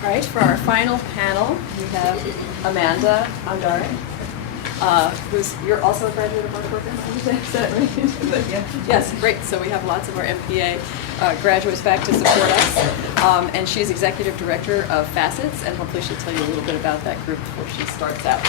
All right, for our final panel, we have Andere, you're also a graduate of our program, is that right? Yeah. Yes, great. So we have lots of our MPA graduates back to support us. And she's executive director of FACETS, and hopefully she'll tell you a little bit about that group before she starts out.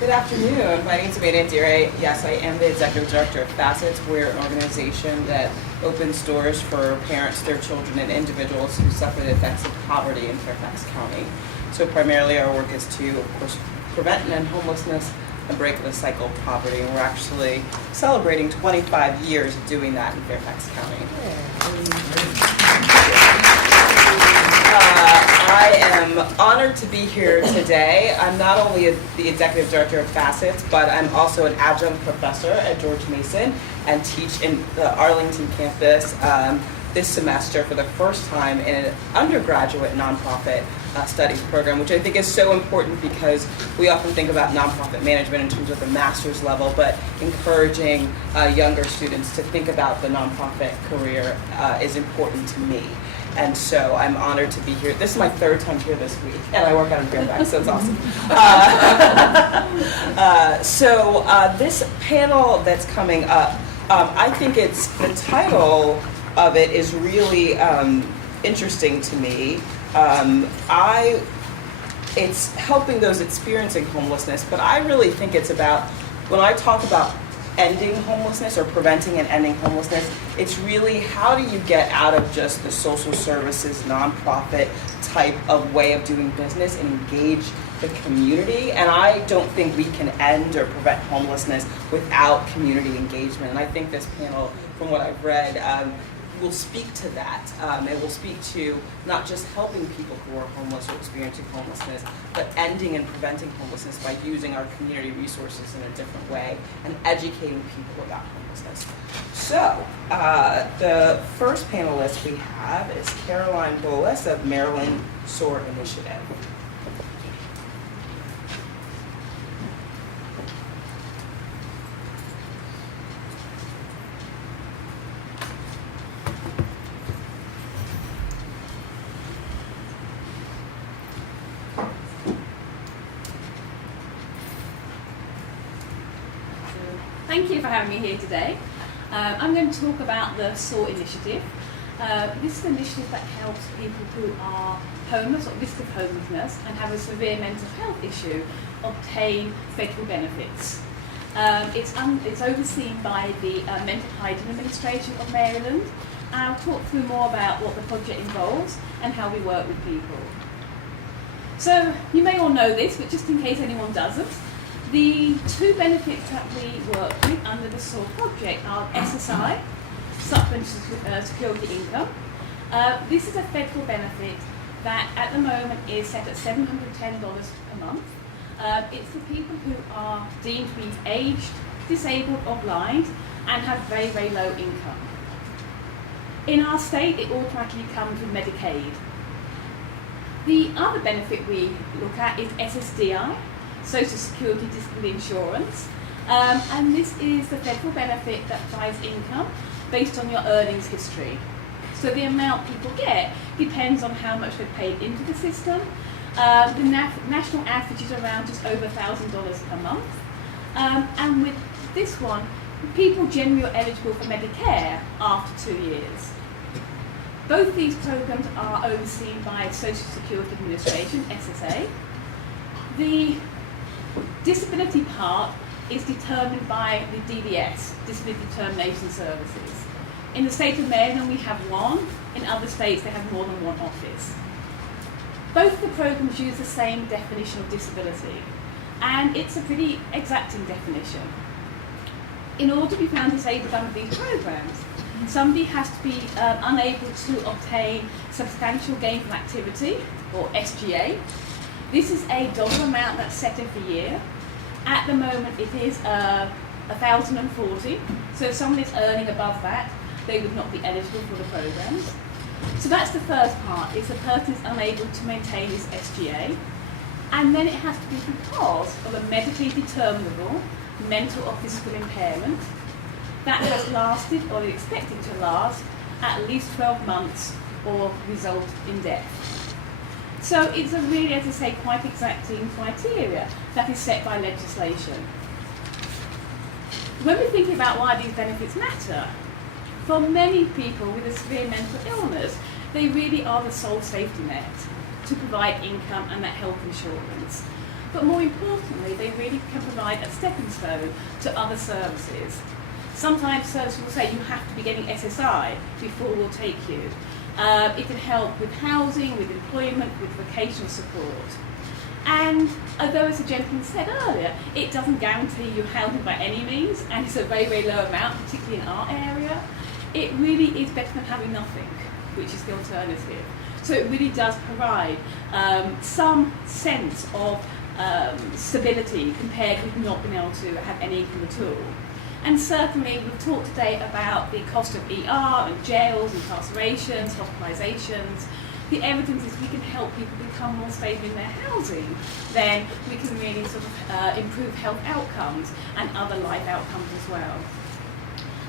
Good afternoon. My name is Andere. Yes, I am the executive director of FACETS. We're an organization that opens doors for parents, their children, and individuals who suffer the effects of poverty in Fairfax County. So primarily our work is to, of course, prevent and end homelessness and break the cycle of poverty. And we're actually celebrating 25 years of doing that in Fairfax County. I am honored to be here today. I'm not only the executive director of FACETS, but I'm also an adjunct professor at George Mason and teach in the Arlington campus this semester for the first time in an undergraduate nonprofit studies program, which I think is so important because we often think about nonprofit management in terms of the master's level, but encouraging younger students to think about the nonprofit career is important to me. And so I'm honored to be here. This is my third time here this week, and I work out in Fairfax, so it's awesome. This panel that's coming up, I think the title of it is really interesting to me. It's helping those experiencing homelessness, but I really think it's about, when I talk about ending homelessness or preventing and ending homelessness, it's really how do you get out of just the social services nonprofit type of way of doing business and engage the community. And I don't think we can end or prevent homelessness without community engagement. And I think this panel, from what I've read, will speak to that. It will speak to not just helping people who are homeless or experiencing homelessness, but ending and preventing homelessness by using our community resources in a different way and educating people about homelessness. So, the first panelist we have is Caroline Bolas of Maryland SOAR Initiative. Thank you for having me here today. I'm going to talk about the SOAR initiative. This is an initiative that helps people who are homeless or at risk of homelessness and have a severe mental health issue obtain federal benefits. It's overseen by the Mental Hygiene Administration of Maryland. I'll talk through more about what the project involves and how we work with people. So you may all know this, but just in case anyone doesn't, the two benefits that we work with under the SOAR project are SSI, Supplemental Security Income. This is a federal benefit that at the moment is set at $710 per month. It's for people who are deemed to be aged, disabled or blind and have very, very low income. In our state, it automatically comes with Medicaid. The other benefit we look at is SSDI, Social Security Disability Insurance, and this is the federal benefit that provides income based on your earnings history. So the amount people get depends on how much they've paid into the system. The national average is around just over $1,000 per month, and with this one, people generally are eligible for Medicare after 2 years. Both these programs are overseen by Social Security Administration, SSA. The disability part is determined by the DDS, Disability Determination Services. In the state of Maryland, we have one. In other states, they have more than one office. Both of the programs use the same definition of disability, and it's a pretty exacting definition. In order to be found disabled under these programs, somebody has to be unable to obtain substantial gainful activity, or SGA. This is a dollar amount that's set every year. At the moment, it is $1,040. So if someone is earning above that, they would not be eligible for the programs. So that's the first part, is the person is unable to maintain this SGA. And then it has to be because of a medically determinable mental or physical impairment that has lasted or is expected to last at least 12 months or result in death. So it's a really, as I say, quite exacting criteria that is set by legislation. When we think about why these benefits matter, for many people with a severe mental illness, they really are the sole safety net to provide income and that health insurance. But more importantly, they really can provide a stepping stone to other services. Sometimes services will say you have to be getting SSI before we'll take you. It can help with housing, with employment, with vocational support. And although, as the gentleman said earlier, it doesn't guarantee you housing by any means, and it's a very, very low amount, particularly in our area, it really is better than having nothing, which is the alternative. So it really does provide some sense of stability compared with not being able to have any income at all. And certainly we've talked today about the cost of ER and jails, incarcerations, hospitalisations. The evidence is we can help people become more stable in their housing, then we can really sort of improve health outcomes and other life outcomes as well.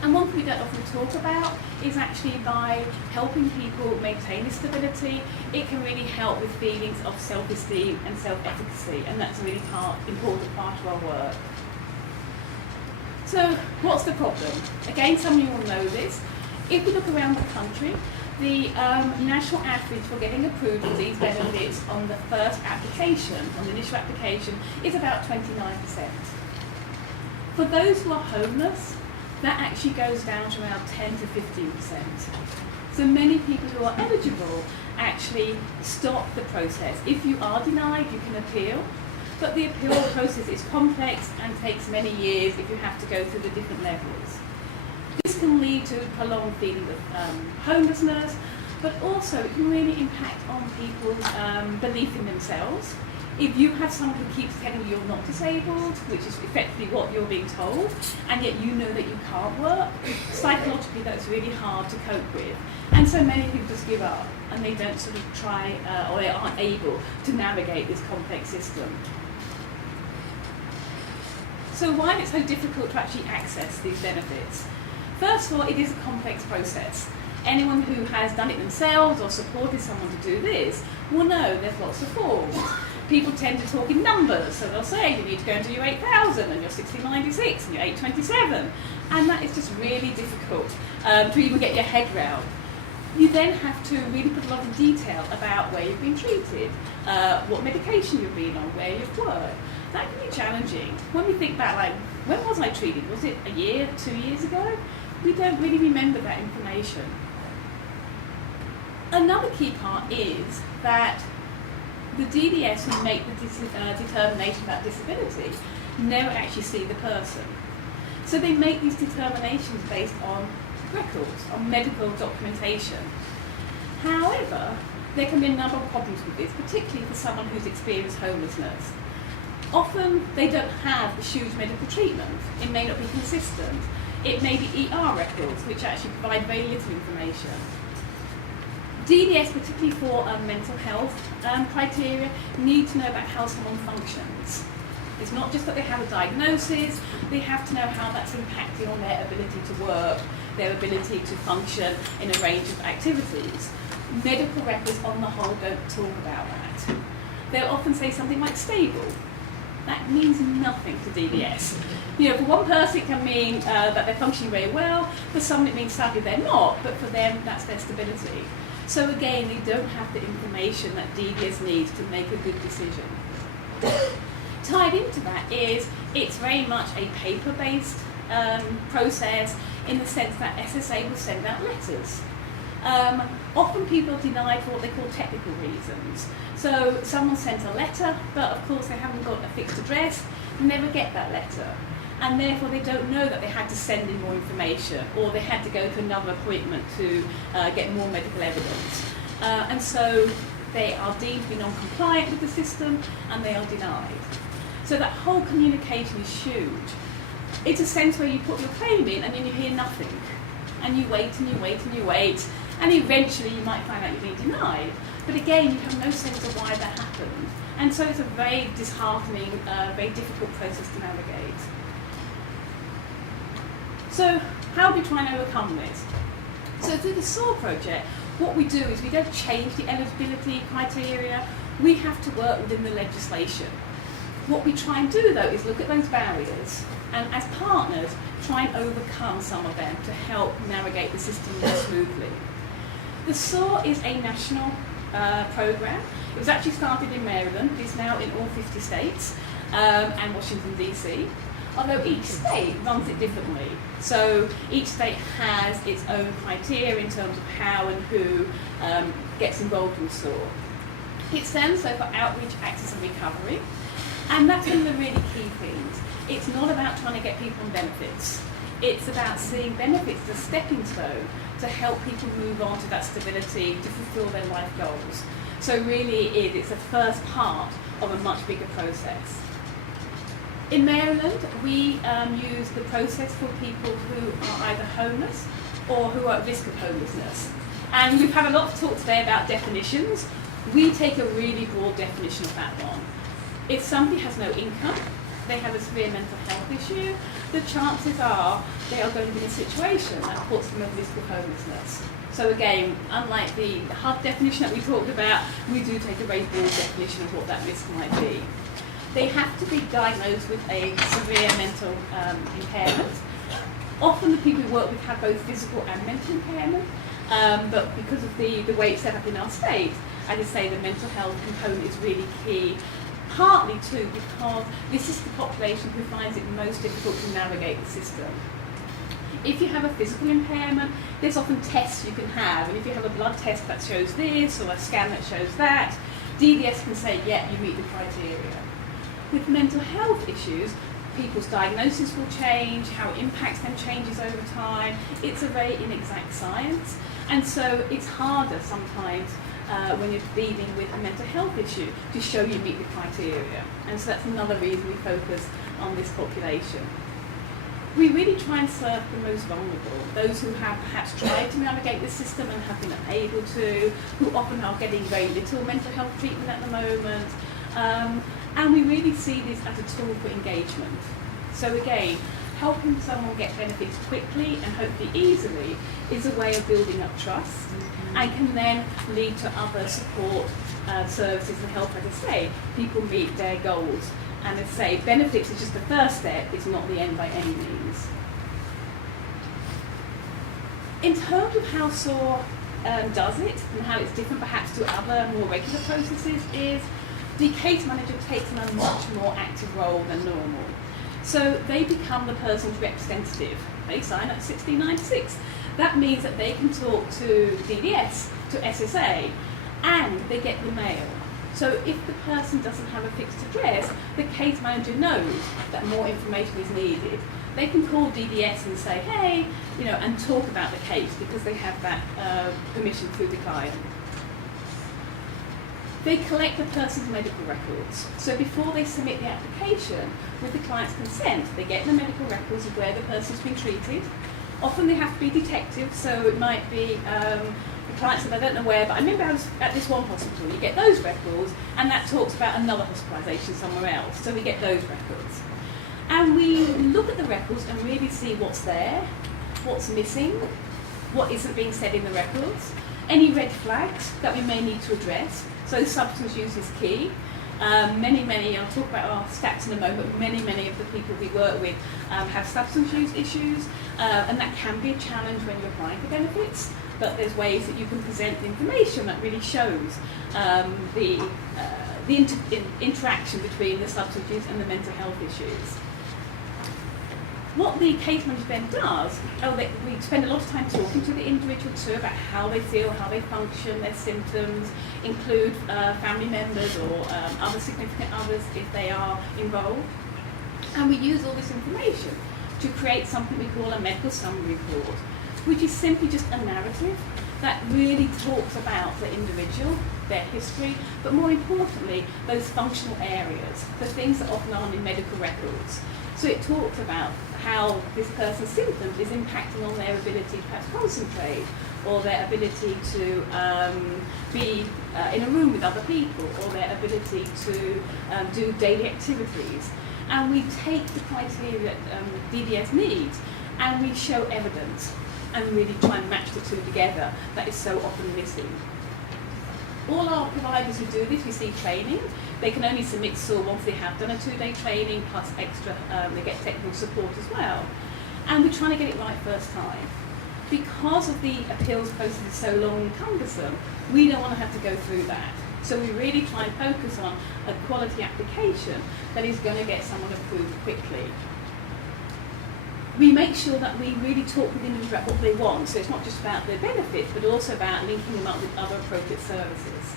And one thing we don't often talk about is actually by helping people maintain this stability, it can really help with feelings of self-esteem and self-efficacy, and that's a really important part of our work. So what's the problem? Again, some of you will know this. If we look around the country, the national average for getting approved for these benefits on the first application, on the initial application, is about 29%. For those who are homeless, that actually goes down to around 10 to 15%. So many people who are eligible actually stop the process. If you are denied, you can appeal, but the appeal process is complex and takes many years if you have to go through the different levels. This can lead to prolonged feeling of homelessness, but also it can really impact on people's belief in themselves. If you have someone who keeps telling you you're not disabled, which is effectively what you're being told, and yet you know that you can't work, psychologically that's really hard to cope with. And so many people just give up and they don't sort of try or they aren't able to navigate this complex system. So why is it so difficult to actually access these benefits? First of all, it is a complex process. Anyone who has done it themselves or supported someone to do this will know there's lots of forms. People tend to talk in numbers, so they'll say you need to go into your 8,000 and your 1696 and your 827, and that is just really difficult to even get your head round. You then have to really put a lot of detail about where you've been treated, what medication you've been on, where you've worked. That can be challenging. When we think back, like, when was I treated? Was it a year, 2 years ago? We don't really remember that information. Another key part is that the DDS who make the determination about disability never actually see the person. So they make these determinations based on records, on medical documentation. However, there can be a number of problems with this, particularly for someone who's experienced homelessness. Often they don't have the huge medical treatment. It may not be consistent. It may be ER records, which actually provide very little information. DDS, particularly for mental health criteria, need to know about how someone functions. It's not just that they have a diagnosis, they have to know how that's impacting on their ability to work, their ability to function in a range of activities. Medical records on the whole don't talk about that. They'll often say something like stable. That means nothing to DDS. You know, for one person it can mean that they're functioning very well, for some it means sadly they're not, but for them that's their stability. So again, they don't have the information that DDS needs to make a good decision. Tied into that is it's very much a paper-based process in the sense that SSA will send out letters. Often people are denied for what they call technical reasons. So someone sent a letter, but of course they haven't got a fixed address, they never get that letter. And therefore they don't know that they had to send in more information or they had to go to another appointment to get more medical evidence. And so they are deemed to be non-compliant with the system and they are denied. So that whole communication is huge. It's a sense where you put your claim in and then you hear nothing. And you wait and you wait and you wait, and eventually you might find out you've been denied. But again, you have no sense of why that happened. And so it's a very disheartening, very difficult process to navigate. So how do we try and overcome this? So through the SOAR project, What we do is we don't change the eligibility criteria, we have to work within the legislation. What we try and do though is look at those barriers and as partners try and overcome some of them to help navigate the system more smoothly. The SOAR is a national program. It was actually started in Maryland, it's now in all 50 states and Washington DC, although each state runs it differently. So each state has its own criteria in terms of how and who gets involved in SOAR. It stands so for Outreach, Access and Recovery, and that's one of the really key things. It's not about trying to get people on benefits. It's about seeing benefits as a stepping stone to help people move on to that stability, to fulfill their life goals. So really it's the first part of a much bigger process. In Maryland, we use the process for people who are either homeless or who are at risk of homelessness. And we've had a lot of talk today about definitions. We take a really broad definition of that one. If somebody has no income, they have a severe mental health issue, the chances are they are going to be in a situation that puts them at risk of homelessness. So again, unlike the HUD definition that we talked about, we do take a very broad definition of what that risk might be. They have to be diagnosed with a severe mental impairment. Often the people we work with have both physical and mental impairment, but because of the way it's set up in our state, as I say, the mental health component is really key. Partly too because this is the population who finds it most difficult to navigate the system. If you have a physical impairment, there's often tests you can have, and if you have a blood test that shows this or a scan that shows that, DVS can say, yeah, you meet the criteria. With mental health issues, people's diagnosis will change, how it impacts them changes over time. It's a very inexact science, and so it's harder sometimes when you're dealing with a mental health issue to show you meet the criteria. And so that's another reason we focus on this population. We really try and serve the most vulnerable, those who have perhaps tried to navigate the system and have been unable to, who often are getting very little mental health treatment at the moment. And we really see this as a tool for engagement. So again, helping someone get benefits quickly and hopefully easily is a way of building up trust and can then lead to other support services and help, as I say, people meet their goals. And as I say, benefits is just the first step, it's not the end by any means. In terms of how SOAR does it and how it's different perhaps to other more regular processes is the case manager takes on a much more active role than normal. So they become the person's representative. They sign up 1696. That means that they can talk to DDS, to SSA, and they get the mail. So if the person doesn't have a fixed address, the case manager knows that more information is needed. They can call DDS and say, hey, and talk about the case because they have that permission through the client. They collect the person's medical records. So before they submit the application, with the client's consent, they get the medical records of where the person's been treated. Often they have to be detectives, so it might be the client said, I don't know where, but I remember I was at this one hospital. You get those records, and that talks about another hospitalisation somewhere else. So we get those records. And we look at the records and really see what's there, what's missing, what isn't being said in the records, any red flags that we may need to address. So substance use is key. Many, I'll talk about our stats in a moment, many of the people we work with have substance use issues, and that can be a challenge when you're applying for benefits, but there's ways that you can present the information that really shows the interaction between the substance use and the mental health issues. What the case manager then does, we spend a lot of time talking to the individual too about how they feel, how they function, their symptoms, include family members or other significant others if they are involved. And we use all this information to create something we call a medical summary report, which is simply just a narrative that really talks about the individual, their history, but more importantly, those functional areas, the things that often aren't in medical records. So it talks about how this person's symptoms is impacting on their ability to perhaps concentrate, or their ability to be in a room with other people, or their ability to do daily activities. And we take the criteria that DDS needs, and we show evidence. and really try and match the two together that is so often missing. All our providers who do this receive training. They can only submit SOAR once they have done a 2-day training, plus extra, they get technical support as well. And we're trying to get it right first time. Because of the appeals process is so long and cumbersome, we don't want to have to go through that. So we really try and focus on a quality application that is going to get someone approved quickly. We make sure that we really talk with them about what they want, so it's not just about their benefits, but also about linking them up with other appropriate services.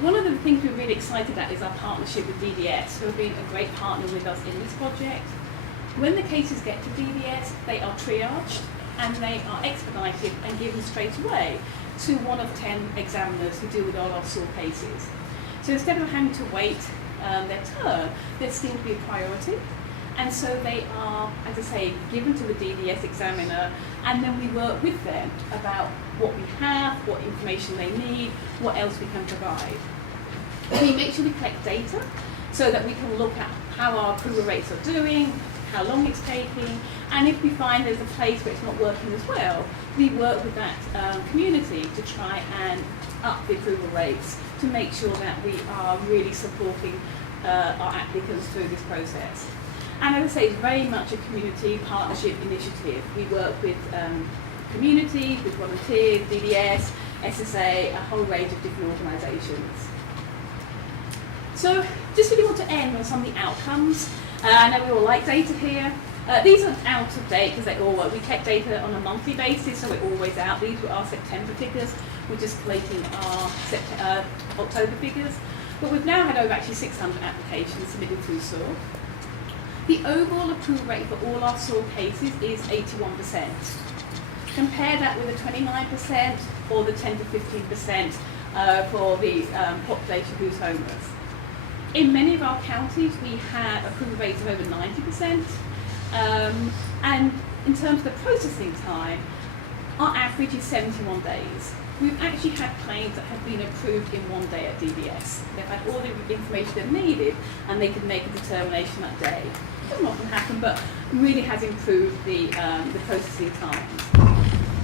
One of the things we're really excited about is our partnership with DDS, who have been a great partner with us in this project. When the cases get to DDS, they are triaged and they are expedited and given straight away to one of 10 examiners who deal with all our SOAR cases. So instead of having to wait their turn, there seems to be a priority. And so they are, as I say, given to the DDS examiner, and then we work with them about what we have, what information they need, what else we can provide. We make sure we collect data so that we can look at how our approval rates are doing, how long it's taking, and if we find there's a place where it's not working as well, we work with that community to try and up the approval rates to make sure that we are really supporting our applicants through this process. And I would say it's very much a community partnership initiative. We work with community, with volunteers, DDS, SSA, a whole range of different organisations. So just really want to end on some of the outcomes. I know we all like data here. These are out of date because they all work. We collect data on a monthly basis, so we're always out. These were our September figures. We're just collating our October figures. But we've now had over actually 600 applications submitted through SOAR. The overall approval rate for all our SOAR cases is 81%. Compare that with the 29% or the 10 to 15% for the population who's homeless. In many of our counties, we have approval rates of over 90%. And in terms of the processing time, our average is 71 days. We've actually had claims that have been approved in 1 day at DBS. They've had all the information they've needed and they can make a determination that day. It doesn't often happen, but really has improved the processing times.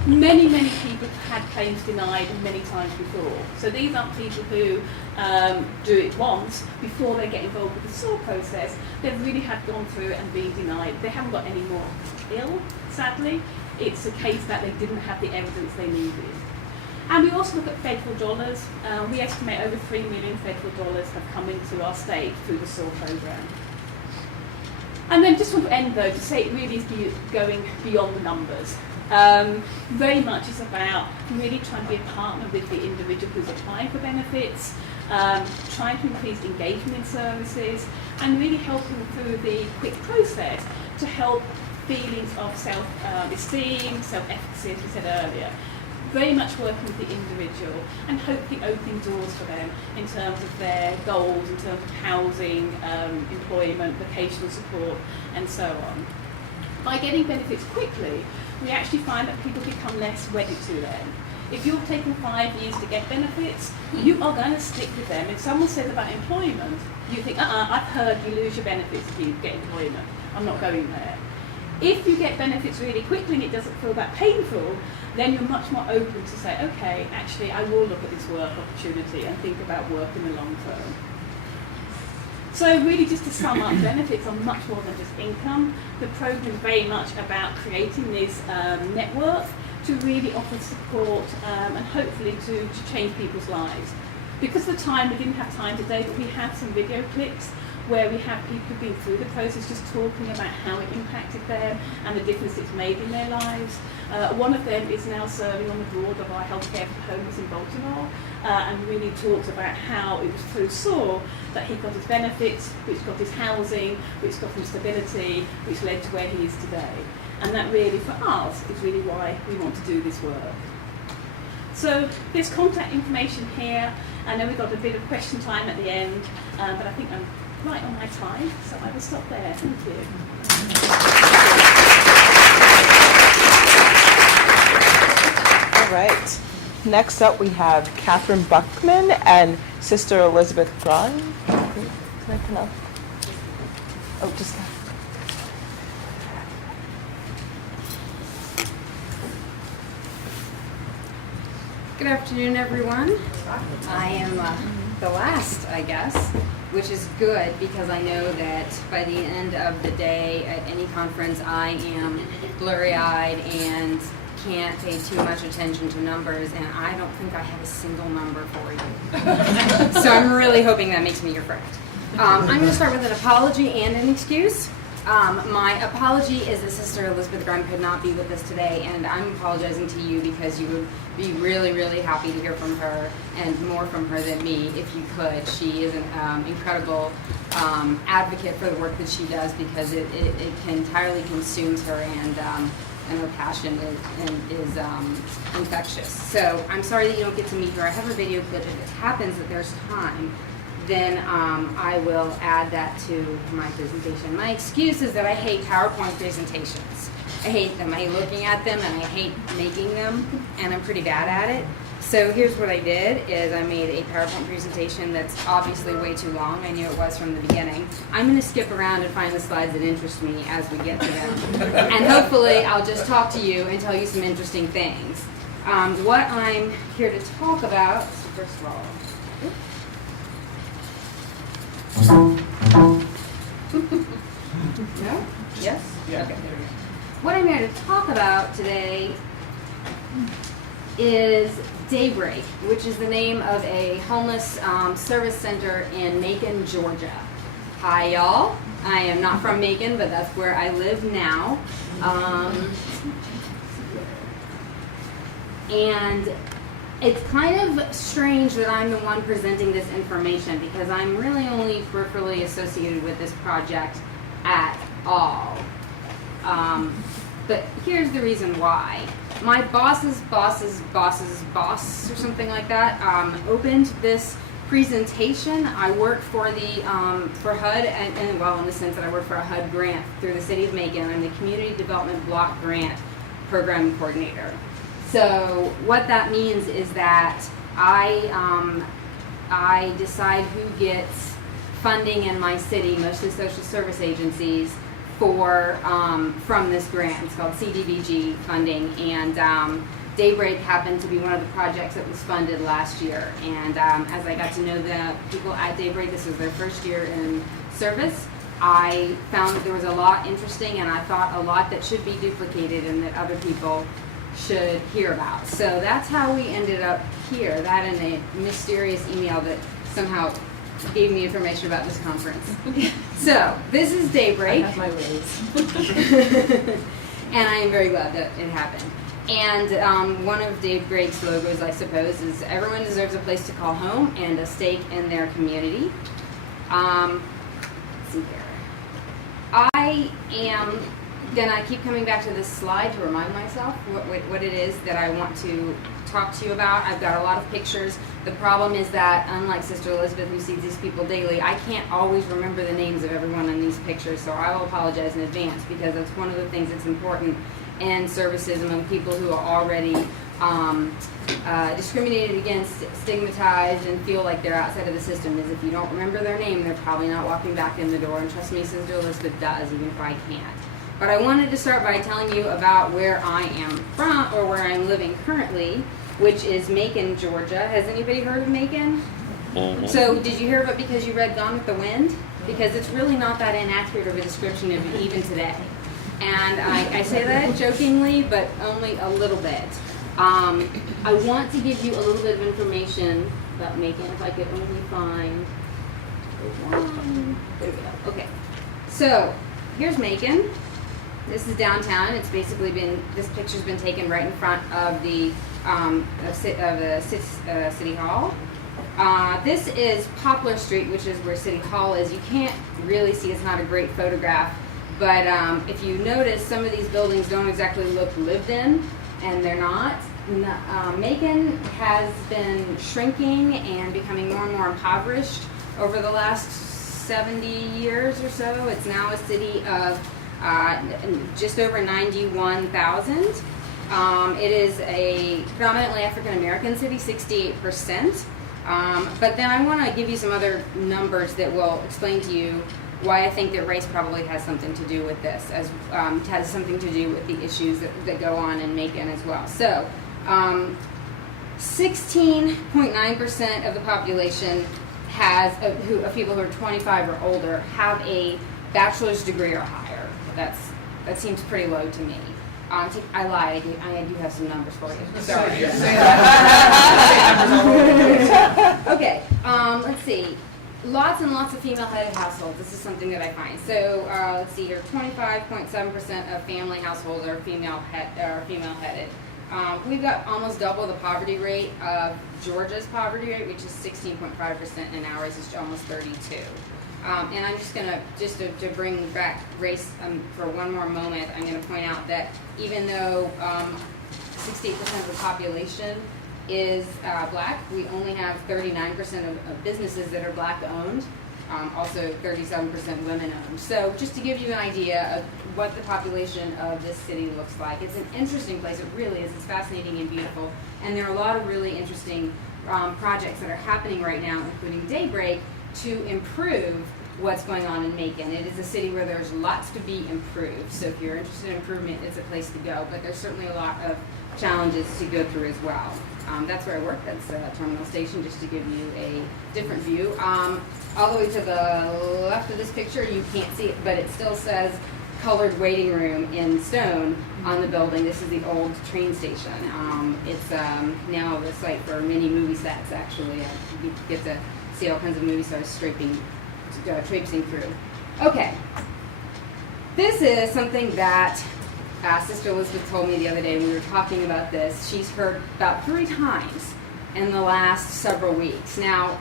Many people have had claims denied many times before. So these aren't people who do it once before they get involved with the SOAR process. They really have gone through and been denied. They haven't got any more ill, sadly. It's a case that they didn't have the evidence they needed. And we also look at federal dollars. We estimate over $3 million federal dollars have come into our state through the SOAR program. And then just want to end though to say it really is going beyond the numbers. Very much it's about really trying to be a partner with the individual who's applying for benefits, trying to increase engagement in services, and really helping through the quick process to help feelings of self-esteem, self-efficacy, as we said earlier. Very much working with the individual and hopefully opening doors for them in terms of their goals, in terms of housing, employment, vocational support, and so on. By getting benefits quickly, we actually find that people become less wedded to them. If you're taking 5 years to get benefits, you are going to stick with them. If someone says about employment, you think, I've heard you lose your benefits if you get employment. I'm not going there. If you get benefits really quickly and it doesn't feel that painful, then you're much more open to say, okay, actually I will look at this work opportunity and think about work in the long term. So really just to sum up, benefits are much more than just income. The program is very much about creating this network to really offer support and hopefully to change people's lives. Because of the time, we didn't have time today, but we have some video clips where we have people who've been through the process just talking about how it impacted them and the difference it's made in their lives. One of them is now serving on the board of our Healthcare for Homeless in Baltimore and really talks about how it was through SOAR that he got his benefits, which got his housing, which got him stability, which led to where he is today. And that really, for us, is really why we want to do this work. So there's contact information here. I know we've got a bit of question time at the end, but I think I'm right on my time, so I will stop there. Thank you. All right. Next up, we have Katherine Buchman and Sister Elizabeth Greim. Can I pronounce? Oh, just Good afternoon, everyone. I am the last, I guess, which is good because I know that by the end of the day at any conference, I am blurry-eyed and can't pay too much attention to numbers, and I don't think I have a single number for you. So I'm really hoping that makes me your friend. I'm going to start with an apology and an excuse. My apology is that Sister Elizabeth Greim could not be with us today, and I'm apologizing to you because you would be really, really happy to hear from her, and more from her than me if you could. She is an incredible advocate for the work that she does because it entirely consumes her, and her passion is infectious. So I'm sorry that you don't get to meet her. I have a video clip. If it happens that there's time, then I will add that to my presentation. My excuse is that I hate PowerPoint presentations. I hate them. I hate looking at them, and I hate making them, and I'm pretty bad at it. So here's what I did, is I made a PowerPoint presentation that's obviously way too long. I knew it was from the beginning. I'm going to skip around and find the slides that interest me as we get to them. And hopefully I'll just talk to you and tell you some interesting things. What I'm here to talk about, so first of all, no? Yes? Yeah. Okay. What I'm here to talk about today is Daybreak, which is the name of a homeless service center in Macon, Georgia. Hi, y'all. I am not from Macon, but that's where I live now. And it's kind of strange that I'm the one presenting this information because I'm really only peripherally associated with this project at all. But here's the reason why. My boss's boss, or something like that, opened this presentation. I work for the for HUD, and well, in the sense that I work for a HUD grant through the City of Macon. I'm the Community Development Block Grant Program Coordinator. So what that means is that I decide who gets funding in my city, mostly social service agencies, for from this grant. It's called CDBG funding, and Daybreak happened to be one of the projects that was funded last year. And as I got to know the people at Daybreak, this was their first year in service, I found that there was a lot interesting, and I thought a lot that should be duplicated and that other people should hear about. So that's how we ended up here, that and a mysterious email that somehow gave me information about this conference. So this is Daybreak. I have my ways. And I am very glad that it happened. And one of Daybreak's logos, I suppose, is everyone deserves a place to call home and a stake in their community. Let's see here. I am gonna keep coming back to this slide to remind myself what it is that I want to talk to you about. I've got a lot of pictures. The problem is that, unlike Sister Elizabeth, who sees these people daily, I can't always remember the names of everyone in these pictures, so I will apologize in advance because that's one of the things that's important in services among people who are already discriminated against, stigmatized, and feel like they're outside of the system, is if you don't remember their name, they're probably not walking back in the door, and trust me, Sister Elizabeth does, even if I can't. But I wanted to start by telling you about where I am from, or where I'm living currently, which is Macon, Georgia. Has anybody heard of Macon? So did you hear of it because you read Gone with the Wind? Because it's really not that inaccurate of a description of it even today. And I say that jokingly, but only a little bit. I want to give you a little bit of information about Macon, if I could only find the one. There we go. Okay. So here's Macon. This is downtown. It's basically this picture's been taken right in front of the City Hall. This is Poplar Street, which is where City Hall is. You can't really see, it's not a great photograph, but if you notice, some of these buildings don't exactly look lived in, and they're not. Macon has been shrinking and becoming more and more impoverished over the last 70 years or so. It's now a city of just over 91,000. It is a predominantly African-American city, 68%. But then I want to give you some other numbers that will explain to you why I think that race probably has something to do with this, as has something to do with the issues that go on in Macon as well. So 16.9% of the population has, of people who are 25 or older, have a bachelor's degree or higher. That seems pretty low to me. I lied. I do have some numbers for you. Sorry. Okay. Let's see. Lots and lots of female-headed households. This is something that I find. So let's see here. 25.7% of family households are female-headed. We've got almost double the poverty rate of Georgia's poverty rate, which is 16.5%, and ours is almost 32. And I'm just going to bring back race for one more moment, I'm going to point out that even though 68% of the population is black, we only have 39% of businesses that are black owned, also 37% women owned. So just to give you an idea of what the population of this city looks like. It's an interesting place, it really is. It's fascinating and beautiful. And there are a lot of really interesting projects that are happening right now, including Daybreak, to improve what's going on in Macon. It is a city where there's lots to be improved. So if you're interested in improvement, it's a place to go. But there's certainly a lot of challenges to go through as well. That's where I work. That's Terminal Station, just to give you a different view. All the way to the left of this picture, you can't see it, but it still says colored waiting room in stone on the building. This is the old train station. It's now the site for many movie sets, actually. You get to see all kinds of movie stars traipsing through. Okay. This is something that Sister Elizabeth told me the other day when we were talking about this. She's heard about 3 times in the last several weeks. Now,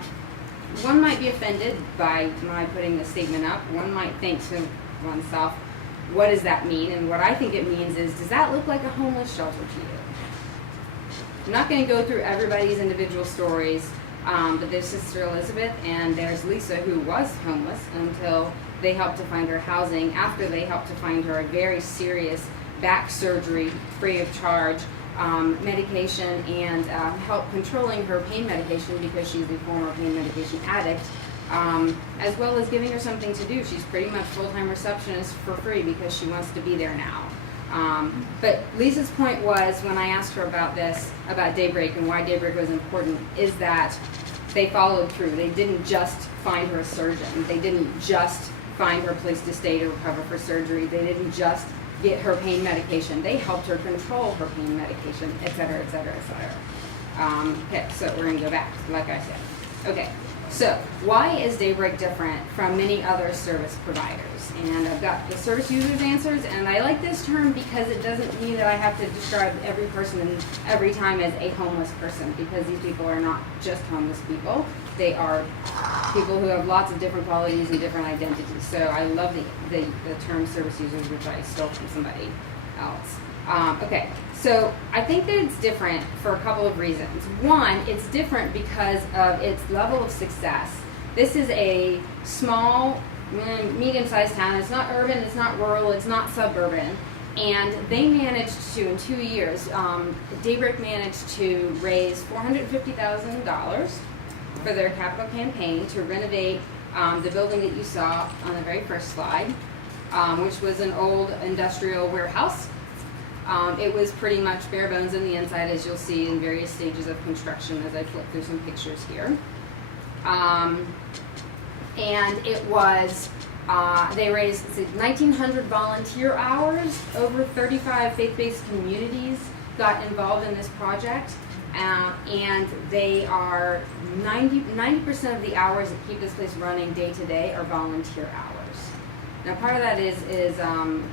one might be offended by my putting this statement up. One might think to oneself, what does that mean? And what I think it means is, does that look like a homeless shelter to you? I'm not going to go through everybody's individual stories, but there's Sister Elizabeth and there's Lisa, who was homeless until they helped to find her housing, after they helped to find her a very serious back surgery free of charge, medication, and help controlling her pain medication because she's a former pain medication addict, as well as giving her something to do. She's pretty much full-time receptionist for free because she wants to be there now. But Lisa's point was, when I asked her about this, about Daybreak and why Daybreak was important, is that they followed through. They didn't just find her a surgeon. They didn't just find her a place to stay to recover for surgery. They didn't just get her pain medication. They helped her control her pain medication, et cetera, et cetera, et cetera. Okay, so we're going to go back, like I said. Okay, so why is Daybreak different from many other service providers? And I've got the service users answers, and I like this term because it doesn't mean that I have to describe every person every time as a homeless person, because these people are not just homeless people. They are people who have lots of different qualities and different identities. So I love the term service users, which I stole from somebody else. Okay, so I think that it's different for a couple of reasons. One, it's different because of its level of success. This is a small, medium-sized town. It's not urban, it's not rural, it's not suburban. And they managed to, in 2 years, Daybreak managed to raise $450,000 for their capital campaign to renovate the building that you saw on the very first slide, which was an old industrial warehouse. It was pretty much bare bones in the inside, as you'll see in various stages of construction as I flip through some pictures here. And it was, they raised 1,900 volunteer hours, over 35 faith-based communities got involved in this project. And they are 90% of the hours that keep this place running day to day are volunteer hours. Now, part of that is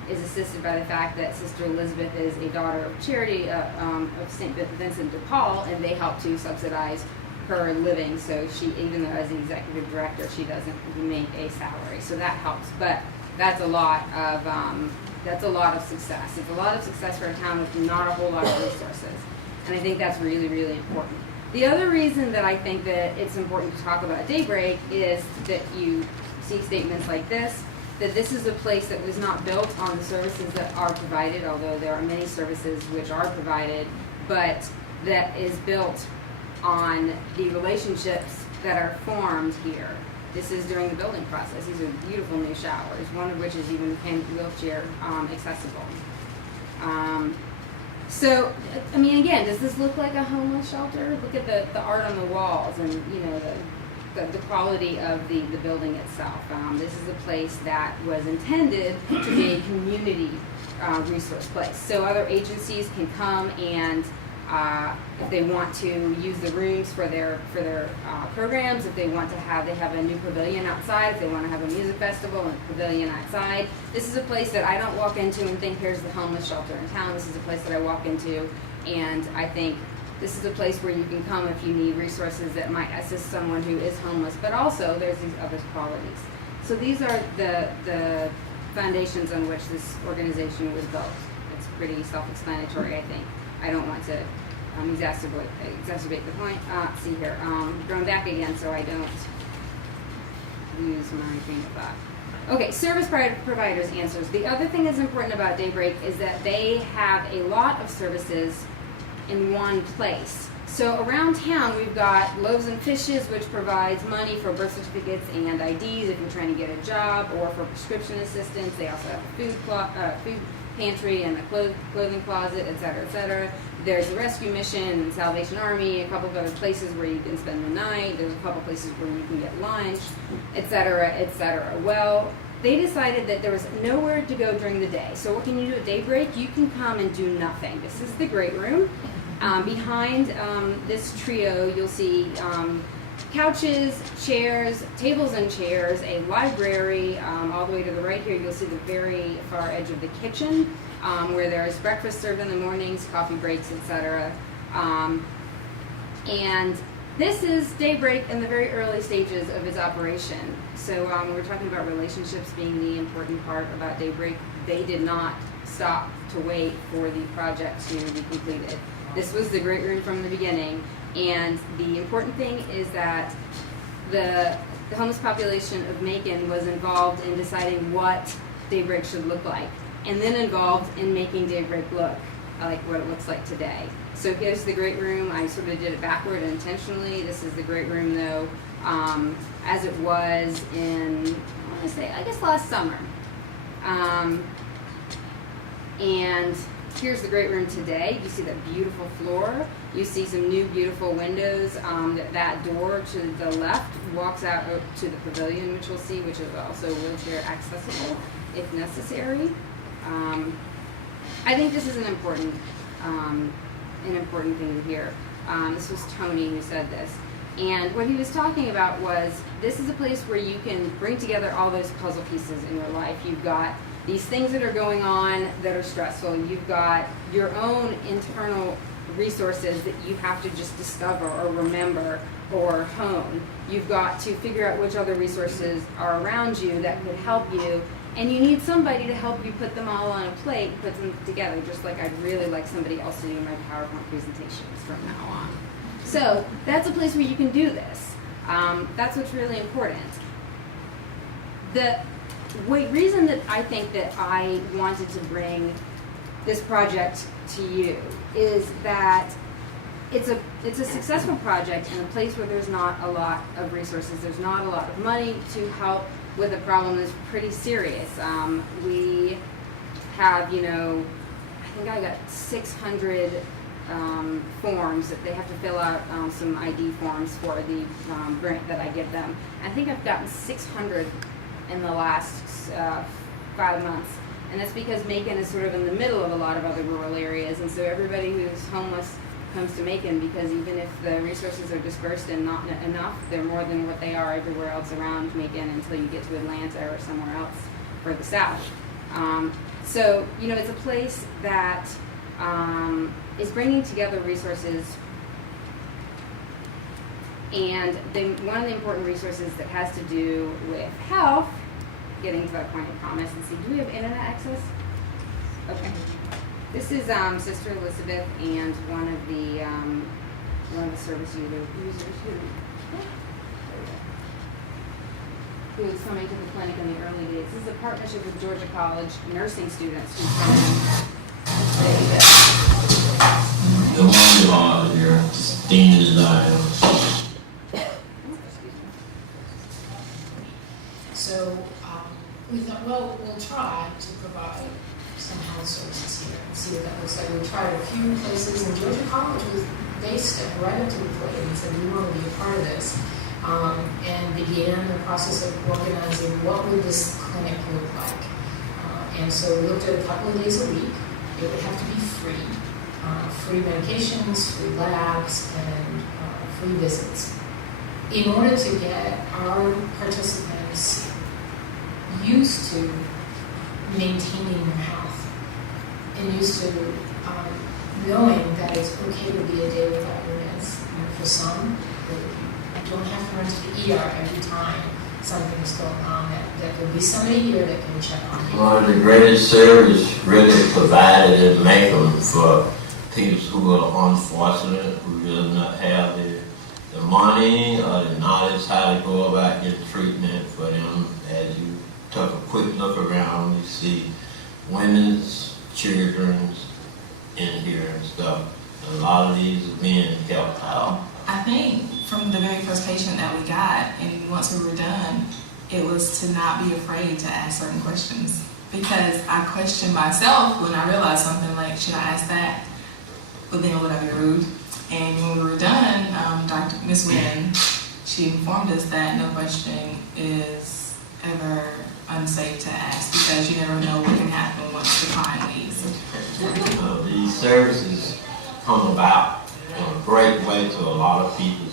assisted by the fact that Sister Elizabeth is a daughter of charity of St. Vincent de Paul, and they help to subsidize her living. So she, even though as the executive director, she doesn't make a salary. So that helps. But that's a lot of success. It's a lot of success for a town with not a whole lot of resources. And I think that's really, really important. The other reason that I think that it's important to talk about Daybreak is that you see statements like this, that this is a place that was not built on the services that are provided, although there are many services which are provided, but that is built on the relationships that are formed here. This is during the building process. These are beautiful new showers, one of which is even wheelchair accessible. So, I mean, again, does this look like a homeless shelter? Look at the art on the walls and, you know, the quality of the building itself. This is a place that was intended to be a community resource place. So other agencies can come and if they want to use the rooms for their programs, if they want to have, they have a new pavilion outside, if they want to have a music festival and a pavilion outside. This is a place that I don't walk into and think, here's the homeless shelter in town. This is a place that I walk into, and I think this is a place where you can come if you need resources that might assist someone who is homeless, but also there's these other qualities. So these are the foundations on which this organization was built. It's pretty self-explanatory, I think. I don't want to exacerbate the point. See here, going back again so I don't lose my train of thought. Okay, service providers answers. The other thing that's important about Daybreak is that they have a lot of services in one place. So around town we've got Loaves and Fishes, which provides money for birth certificates and IDs if you're trying to get a job, or for prescription assistance. They also have a food pantry and a clothing closet, et cetera, et cetera. There's the Rescue Mission and Salvation Army, a couple of other places where you can spend the night. There's a couple of places where you can get lunch, et cetera, et cetera. Well, they decided that there was nowhere to go during the day. So what can you do at Daybreak? You can come and do nothing. This is the great room. Behind this trio, you'll see couches, chairs, tables and chairs, a library. All the way to the right here, you'll see the very far edge of the kitchen, where there's breakfast served in the mornings, coffee breaks, etc. And this is Daybreak in the very early stages of its operation. So we're talking about relationships being the important part about Daybreak. They did not stop to wait for the project to be completed. This was the great room from the beginning, and the important thing is that the homeless population of Macon was involved in deciding what Daybreak should look like, and then involved in making Daybreak look like what it looks like today. So here's the great room. I sort of did it backward intentionally. This is the great room, though, as it was in, I guess last summer. And here's the great room today. You see that beautiful floor. You see some new beautiful windows. That door to the left walks out to the pavilion, which we'll see, which is also wheelchair accessible if necessary. I think this is an important thing to hear. This was Tony who said this. And what he was talking about was, this is a place where you can bring together all those puzzle pieces in your life. You've got these things that are going on that are stressful. You've got your own internal resources that you have to just discover or remember or hone. You've got to figure out which other resources are around you that could help you, and you need somebody to help you put them all on a plate and put them together, just like I'd really like somebody else to do my PowerPoint presentations from now on. So that's a place where you can do this. That's what's really important. The reason that I think that I wanted to bring this project to you is that it's a successful project in a place where there's not a lot of resources. There's not a lot of money to help with a problem that's pretty serious. We have, I think I got 600 forms that they have to fill out, some ID forms for the grant that I give them. I think I've gotten 600 in the last 5 months, and that's because Macon is sort of in the middle of a lot of other rural areas, and so everybody who's homeless comes to Macon because even if the resources are dispersed and not enough, they're more than what they are everywhere else around Macon until you get to Atlanta or somewhere else further south. So it's a place that is bringing together resources, and one of the important resources that has to do with health, getting to that point of promise, and see, do we have internet access? Okay. This is Sister Elizabeth and one of the service users who was coming to the clinic in the early days. This is a partnership with Georgia College nursing students who come in. Your standard design. So we thought, well, we'll try to provide some health services here and see what that looks like. We tried a few places, and Georgia College they stepped right up to the plate and said, we want to be a part of this, and began the process of organizing what would this clinic look like. And so we looked at a couple of days a week. It would have to be free. Free medications, free labs, and free visits. In order to get our participants used to maintaining their health and used to knowing that it's okay to be a day without your meds. For some, you don't have to run to the ER every time something's going on, that there'll be somebody here that can check on you. One of the greatest service really provided in Macon for people who are unfortunate, who do not have the money or the knowledge how to go about getting treatment for them. As you took a quick look around, you see women's, children's in here and stuff. A lot of these are being helped out. I think from the very first patient that we got, and once we were done, it was to not be afraid to ask certain questions. Because I questioned myself when I realized something like, should I ask that? But then would I be rude? And when we were done, Miss Wynn, she informed us that no question is ever unsafe to ask because you never know what can happen once the client leaves. These services come about in a great way to a lot of people.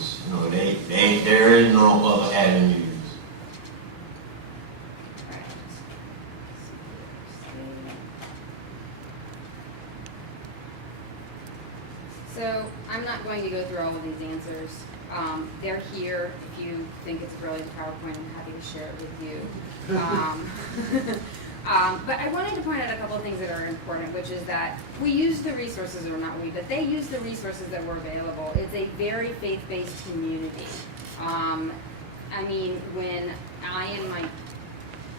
There is no other avenues. So I'm not going to go through all of these answers. They're here. If you think it's a brilliant PowerPoint, I'm happy to share it with you. But I wanted to point out a couple of things that are important, which is that we use the resources, or not we, but they use the resources that were available. It's a very faith-based community. I mean, when I and my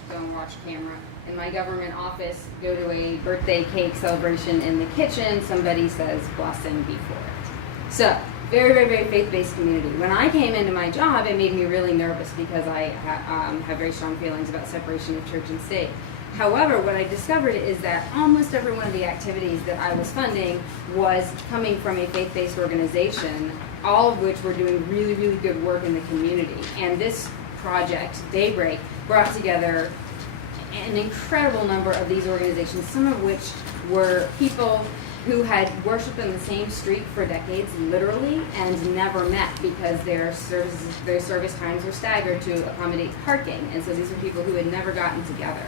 don't watch camera in my government office go to a birthday cake celebration in the kitchen, somebody says blessing before it. So very, very, very faith-based community. When I came into my job, it made me really nervous because I have very strong feelings about separation of church and state. However, what I discovered is that almost every one of the activities that I was funding was coming from a faith-based organization, all of which were doing really, really good work in the community. And this project, Daybreak, brought together an incredible number of these organizations, some of which were people who had worshiped in the same street for decades, literally, and never met because their service times were staggered to accommodate parking. And so these were people who had never gotten together.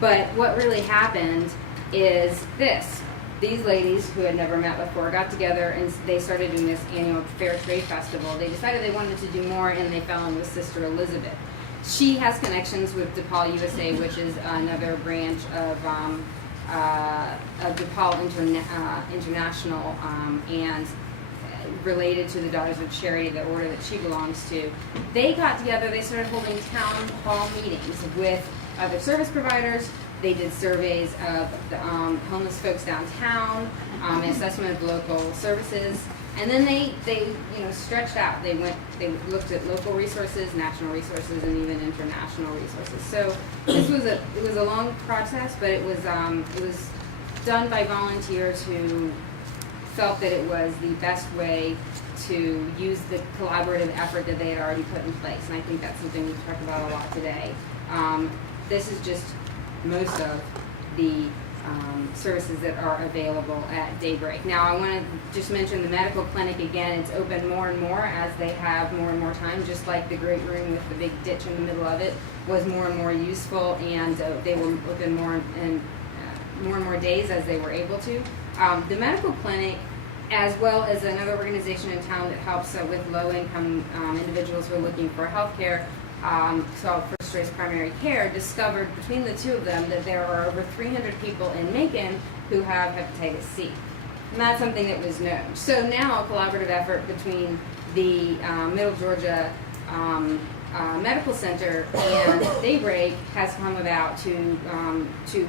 But what really happened is this. These ladies who had never met before got together and they started doing this annual Fair Trade Festival. They decided they wanted to do more and they fell in with Sister Elizabeth. She has connections with DePaul USA, which is another branch of DePaul International and related to the Daughters of Charity, the order that she belongs to. They got together, they started holding town hall meetings with other service providers. They did surveys of the homeless folks downtown, an assessment of local services, and then they stretched out. They looked at local resources, national resources, and even international resources. So this was a long process, but it was done by volunteers who felt that it was the best way to use the collaborative effort that they had already put in place, and I think that's something we've talked about a lot today. This is just most of the services that are available at Daybreak. Now, I want to just mention the medical clinic again. It's open more and more as they have more and more time, just like the great room with the big ditch in the middle of it was more and more useful, and they will open more and more days as they were able to. The medical clinic, as well as another organization in town that helps with low-income individuals who are looking for health care, so First Choice Primary Care, discovered between the two of them that there are over 300 people in Macon who have hepatitis C. And that's something that was known. So now a collaborative effort between the Middle Georgia Medical Center and Daybreak has come about to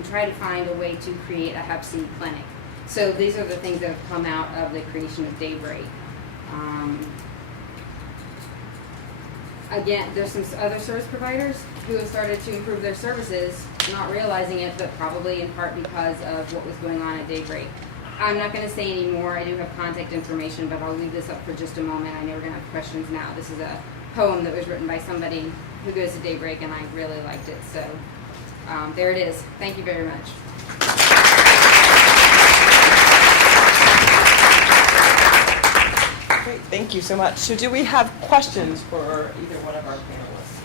try to find a way to create a Hep C clinic. So these are the things that have come out of the creation of Daybreak. Again, there's some other service providers who have started to improve their services not realizing it, but probably in part because of what was going on at Daybreak. I'm not going to say any more. I do have contact information, but I'll leave this up for just a moment. I know we're going to have questions now. This is a poem that was written by somebody who goes to Daybreak, and I really liked it. So there it is. Thank you very much. Great, thank you so much. So do we have questions for either one of our panelists?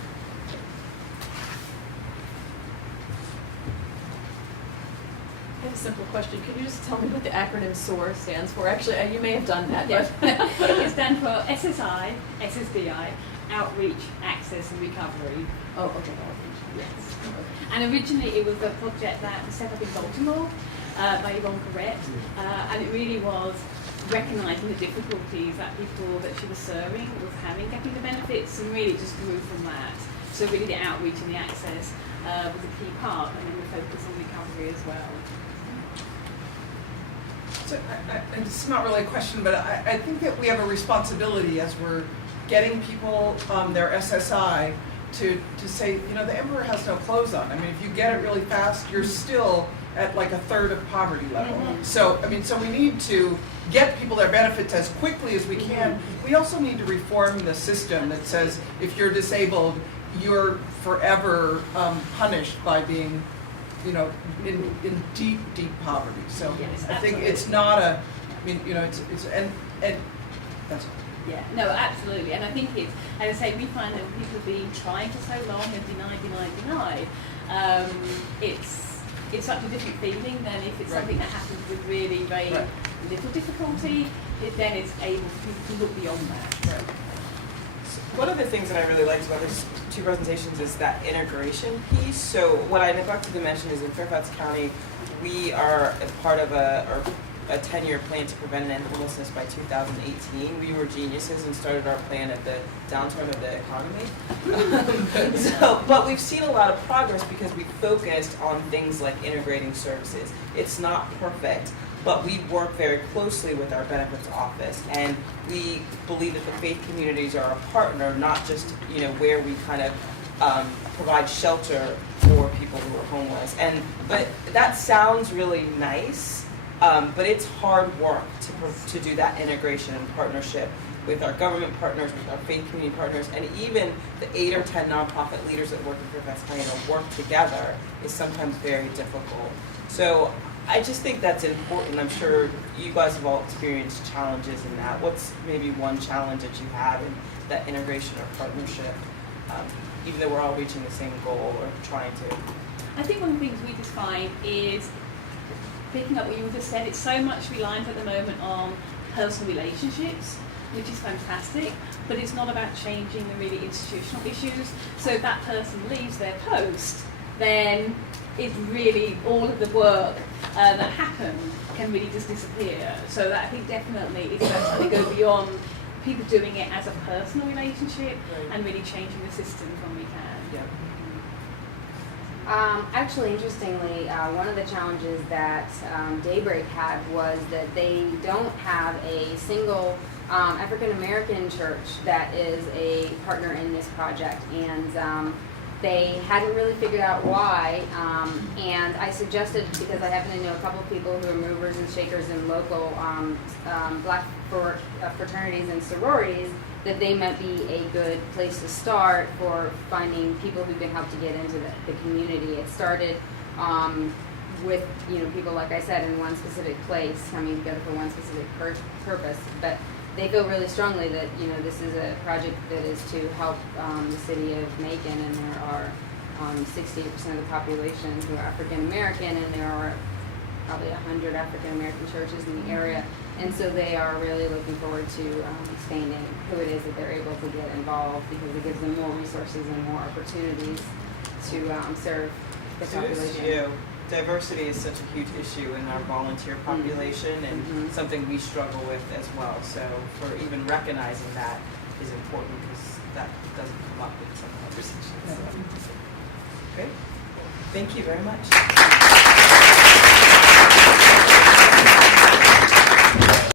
I have a simple question. Can you just tell me what the acronym SOAR stands for? Actually, you may have done that. Yes. But It stands for SSI, SSDI, Outreach, Access and Recovery. oh, okay. Yes. And originally it was a project that was set up in Baltimore by Yvonne Correct, and it really was recognising the difficulties that people that she was serving was having getting the benefits, and really just grew from that. So really the outreach and the access was a key part, and then the focus on recovery as well. So and it's not really a question, but I think that we have a responsibility as we're getting people their SSI to say, you know, the emperor has no clothes on. I mean, if you get it really fast, you're still at like a third of poverty level. Mm-hmm. So, I mean, so we need to get people their benefits as quickly as we can. We also need to reform the system that says if you're disabled, you're forever punished by being, you know, in deep, deep poverty. So Yes, I think absolutely. it's not a, I mean, you know, it's and that's all. Yeah, no, absolutely. And I think it's, as I say, we find that people have been trying for so long and deny. It's such a different feeling than if it's Right. something that happens with really very Right. little difficulty, then it's able to look beyond that. Right. One of the things that I really liked about these two presentations is that integration piece. So what I neglected to mention is in Fairfax County, we are a part of a 10-year plan to prevent and end homelessness by 2018. We were geniuses and started our plan at the downturn of the economy. But we've seen a lot of progress because we focused on things like integrating services. It's not perfect, but we work very closely with our benefits office, and we believe that the faith communities are a partner, not just, you know, where we kind of provide shelter for people who are homeless. But that sounds really nice. But it's hard work to do that integration and partnership with our government partners, with our faith community partners, and even the 8 or 10 nonprofit leaders that work in Fairfax County to work together is sometimes very difficult. So I just think that's important. I'm sure you guys have all experienced challenges in that. What's maybe one challenge that you have in that integration or partnership, even though we're all reaching the same goal or trying to? I think one of the things we just find is picking up what you just said, it's so much reliant at the moment on personal relationships, which is fantastic, but it's not about changing the really institutional issues. So if that person leaves their post, then it's really all of the work that happened can really just disappear. So that I think definitely it's about trying to go beyond people doing it as a personal relationship and really changing the systems when we can. Yeah. Actually, interestingly, one of the challenges that Daybreak had was that they don't have a single African American church that is a partner in this project, and they hadn't really figured out why. And I suggested, because I happen to know a couple of people who are movers and shakers in local black fraternities and sororities, that they might be a good place to start for finding people who can help to get into the community. It started with, you know, people, like I said, in one specific place coming together for one specific purpose, but they feel really strongly that, you know, this is a project that is to help the city of Macon, and there are 68% of the population who are African American, and there are probably 100 African American churches in the area. And so they are really looking forward to expanding who it is that they're able to get involved, because it gives them more resources and more opportunities to serve the population. Diversity is such a huge issue in our volunteer population, and something we struggle with as well. So for even recognizing that is important, because that doesn't come up in some conversations. Okay. Thank you very much.